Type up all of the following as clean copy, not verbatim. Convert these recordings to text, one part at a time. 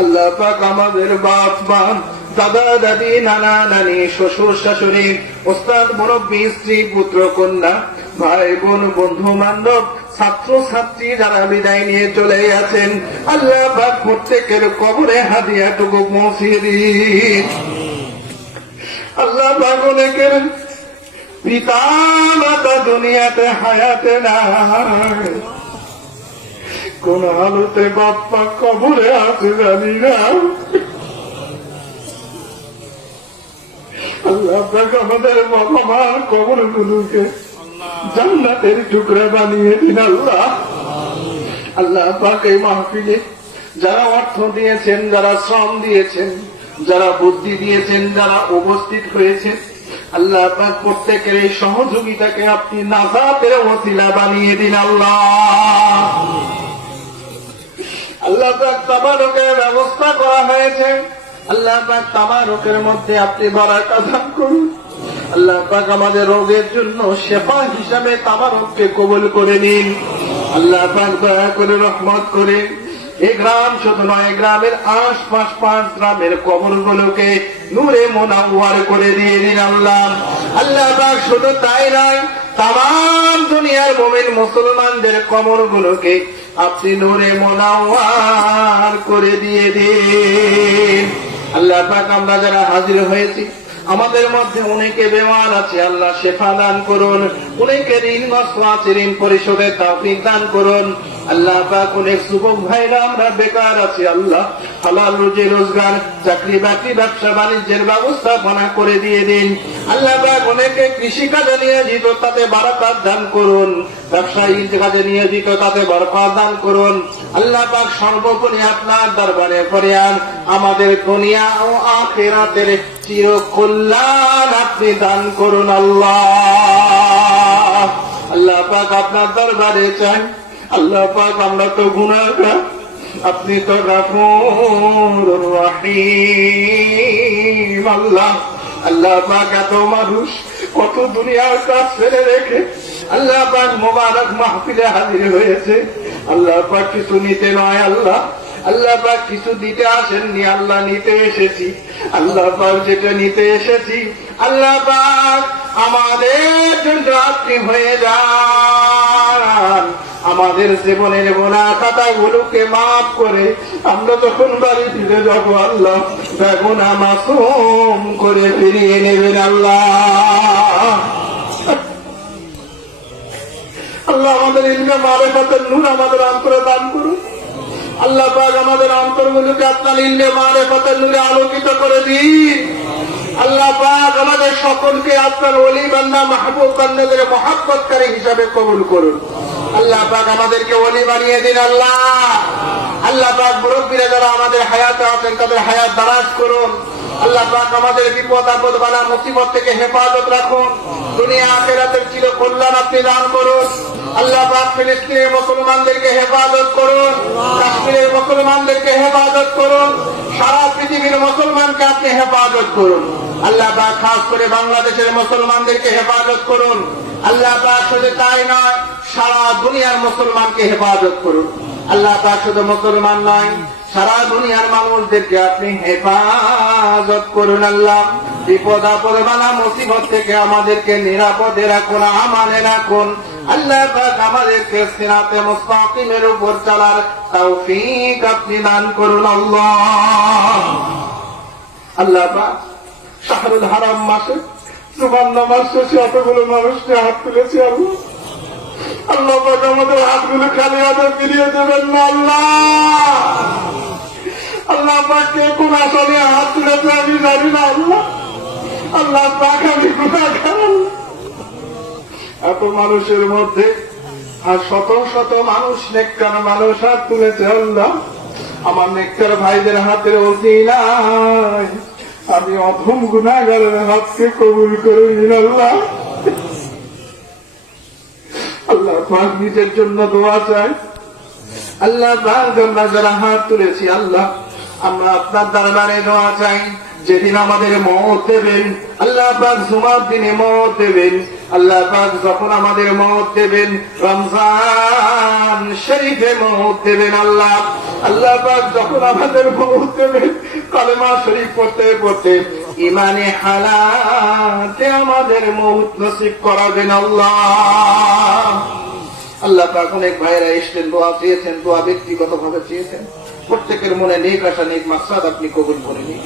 আল্লাহ পাক আমাদের বাপ মা, দাদা দাদি, নানা নানি, শ্বশুর শাশুড়ি, ওস্তাদ মুরব্বী, স্ত্রী পুত্র কন্যা, ভাই বোন, বন্ধু বান্ধব, ছাত্র ছাত্রী যারা বিদায় নিয়ে চলে আছেন, আল্লাহ পাক প্রত্যেকের কবরে হাদিয়াটুকু পৌঁছিয়ে দিন। আল্লাহ পাক অনেকের পিতা মাতা দুনিয়াতে হায়াতে নাই, কোন হালতে বাপ্পা কবরে আছে জানি না। আল্লাহ পাক আমাদের মহামার কবরগুলোকে জান্নাতের টুকরা বানিয়ে দিন আল্লাহ। আল্লাহ পাক এই মাহফিলে যারা অর্থ দিয়েছেন, যারা শ্রম দিয়েছেন, যারা বুদ্ধি দিয়েছেন, যারা উপস্থিত হয়েছেন, আল্লাহ পাক প্রত্যেকের এই সহযোগিতাকে আপনি নাজাতের ওসিলা বানিয়ে দিন আল্লাহ। আল্লাহ পাক তাবারকের ব্যবস্থা করা হয়েছে, আল্লাহ পাক তাবারকের মধ্যে আপনি বারাকাত দান করুন। আল্লাহ পাক আমাদের রোগের জন্য শেফা হিসাবে তাবারককে কবুল করে নিন। আল্লাহ পাক দয়া করে রহমত করে এই গ্রাম শুধু নয়, গ্রামের আশপাশ 5 গ্রামের কবরগুলোকে নূরে মুনাওয়ার করে দিয়ে দিন আল্লাহ। আল্লাহ পাক শুধু তাই নয়, তাম দুনিয়ার মুমিন মুসলমানদের কবরগুলোকে আপনি নূরে মুনাওয়ার করে দিয়ে দিন। আল্লাহ পাক আমরা যারা হাজির হয়েছি, আমাদের মধ্যে অনেকে বেমার আছে, আল্লাহ শেফা দান করুন। অনেকে ঋণগ্রস্ত আছে, ঋণ পরিশোধের তৌফিক দান করুন। আল্লাহ পাক অনেক যুবক ভাইরা আমরা বেকার আছি, আল্লাহ হালাল রুজি রোজগার, চাকরি বাকরি, ব্যবসা বাণিজ্যের ব্যবস্থাপনা করে দিয়ে দিন। আল্লাহ পাক অনেকে কৃষি কাজে নিয়োজিত, তাতে বারাকাত দান করুন। ব্যবসায়ী কাজে নিয়োজিত, তাতে বরকত দান করুন। আল্লাহ পাক সর্বোপরি আপনার দরবারে ফরিয়াদ, আমাদের দুনিয়া ও আখিরাতের চির কল্যাণ আপনি দান করুন আল্লাহ। আল্লাহ পাক আপনার দরবারে চাই, আল্লাহ পাক আমরা তো গুনাহগার, আপনি তো গফুরুর রহিম আল্লাহ। আল্লাহ পাক এত মানুষ কত দুনিয়ার কাজ ফেলে রেখে আল্লাহ পাক মোবারক মাহফিলে হাজির হয়েছে। আল্লাহ পাক কিছু নিতে নয় আল্লাহ, আল্লাহ পাক কিছু দিতে আসেননি, আল্লাহ নিতে এসেছি। আল্লাহ পাক যেটা নিতে এসেছি, আল্লাহ পাক আমাদের জন্য আপনি হয়ে যান। আমাদের জীবনের গুনাহ খাতাগুলোকে মাফ করে আমরা যখন বাড়ি ফিরে যাব, আল্লাহ বেগুনাহ মাসুম করে ফিরিয়ে নেবেন আল্লাহ। আল্লাহ আমাদের ইলমে মারিফাতের নূর আমাদের অন্তরে দান করুন। আল্লাহ পাক আমাদের অন্তরগুলোকে আপনার ইলমে মারিফাতের নূরে আলোকিত করে দিন। আল্লাহ পাক আমাদের সকলকে আপনার ওলি বান্দা, মাহবুব বান্দাদের মহব্বতকারী হিসাবে কবুল করুন। আল্লাহ পাক আমাদেরকে ওলি বানিয়ে দিন আল্লাহ। আল্লাহ পাক মুরব্বীরা যারা আমাদের হায়াতে আছেন, তাদের হায়াত দারাজ করুন। আল্লাহ পাক আমাদের বিপদ আপদ বালা মুসিবত থেকে হেফাজত রাখুন। দুনিয়া আখিরাতের চির কল্যাণ আপনি দান করুন। আল্লাহ পাক ফিলিস্তিনের মুসলমানদেরকে হেফাজত করুন, কাশ্মীরের মুসলমানদেরকে হেফাজত করুন, সারা পৃথিবীর মুসলমানকে আপনি হেফাজত করুন। আল্লাহ পাক খাস করে বাংলাদেশের মুসলমানদেরকে হেফাজত করুন। আল্লাহ পাক শুধু তাই নয়, সারা দুনিয়ার মুসলমানকে হেফাজত করুন। আল্লাহ পাক শুধু মুসলমান নয়, সারা দুনিয়ার মানুষদেরকে আপনি হেফাজত করুন আল্লাহ। বিপদ আপদ বালা মুসিবত থেকে আমাদেরকে নিরাপদে রাখুন, আমানে রাখুন। আল্লাহ পাক আমাদেরকে সিরাতে মুস্তাকিমের উপর চলার তৌফিক আপনি দান করুন আল্লাহ। আল্লাহ পাক শাহরুল হারাম মাসে সুবহান নামাজ শেষে এতগুলো মানুষকে হাত তুলেছে আল্লাহ। আল্লাহ পাক আমাদের হাতগুলো খালি হাতে ফিরিয়ে দেবেন না আল্লাহ। আল্লাহ পাক কে কোন আশা নিয়ে হাত তুলেছে আমি জানি না আল্লাহ। আল্লাহ পাক আমি গুনাহগার। এত মানুষের মধ্যে আর শত শত মানুষ, নেককার মানুষ হাত তুলেছে আল্লাহ। আমার নেককার ভাইদের হাতের ওসিলায় আমি অধম গুনাহগারের হাতকে কবুল করে নিন আল্লাহ। আল্লাহ পাক নিজের জন্য দোয়া চাই। আল্লাহ পাক আমরা যারা হাত তুলেছি আল্লাহ, আমরা আপনার দরবারে দোয়া চাই। যেদিন আমাদের মওত দেবেন আল্লাহ পাক জুমার দিনে মওত দেবেন আল্লাহ পাক যখন আমাদের মওত দেবেন রমজান শরীফে মওত দেবেন আল্লাহ আল্লাহ পাক যখন আমাদের মওত দেবেন কালেমা শরীফ পড়তে পড়তে ইমানে হালাতে আমাদের মওত নসিব করাবেন আল্লাহ আল্লাহ পাক অনেক ভাইরা এসেছেন দোয়া চেয়েছেন দোয়া ব্যক্তিগত ভাবে চেয়েছেন প্রত্যেকের মনে নেক আশা নেক মাকসাদ আপনি কবুল করে নিন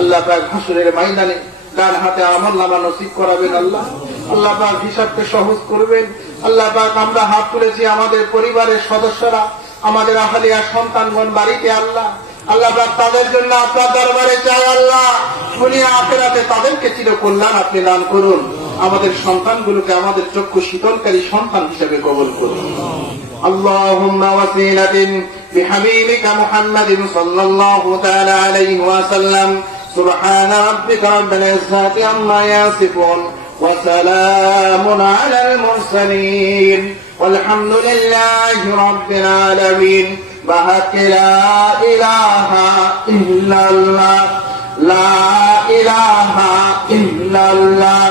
আল্লাহ পাক হাসরের ময়দানে ডান হাতে আমলনামা নসিব করাবেন আল্লাহ আল্লাহ পাক হিসাবকে সহজ করবেন আল্লাহ পাক আমরা হাত তুলেছি আমাদের পরিবারের সদস্যরা আমাদের আহলিয়া সন্তানগণ বাড়িতে আল্লাহ আল্লাহ পাক তাদের জন্য আপনার দরবারে চাই আল্লাহ দুনিয়া আখিরাতে তাদেরকে চিরকল্যাণ আপনি দান করুন আমাদের সন্তানগুলোকে আমাদের চক্ষু শীতলকারী সন্তান হিসেবে কবুল করুন اللهم وسيلة بحبيبك محمد صلى الله تعالى عليه وسلم سبحان ربك رب العزة عما يصفون وسلام على المرسلين والحمد لله رب العالمين بحق لا إله إلا الله لا إله إلا الله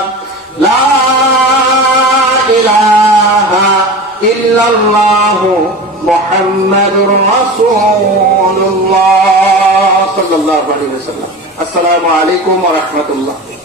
لا إله إلا الله محمد رسول الله صلى الله عليه وسلم السلام عليكم ورحمة الله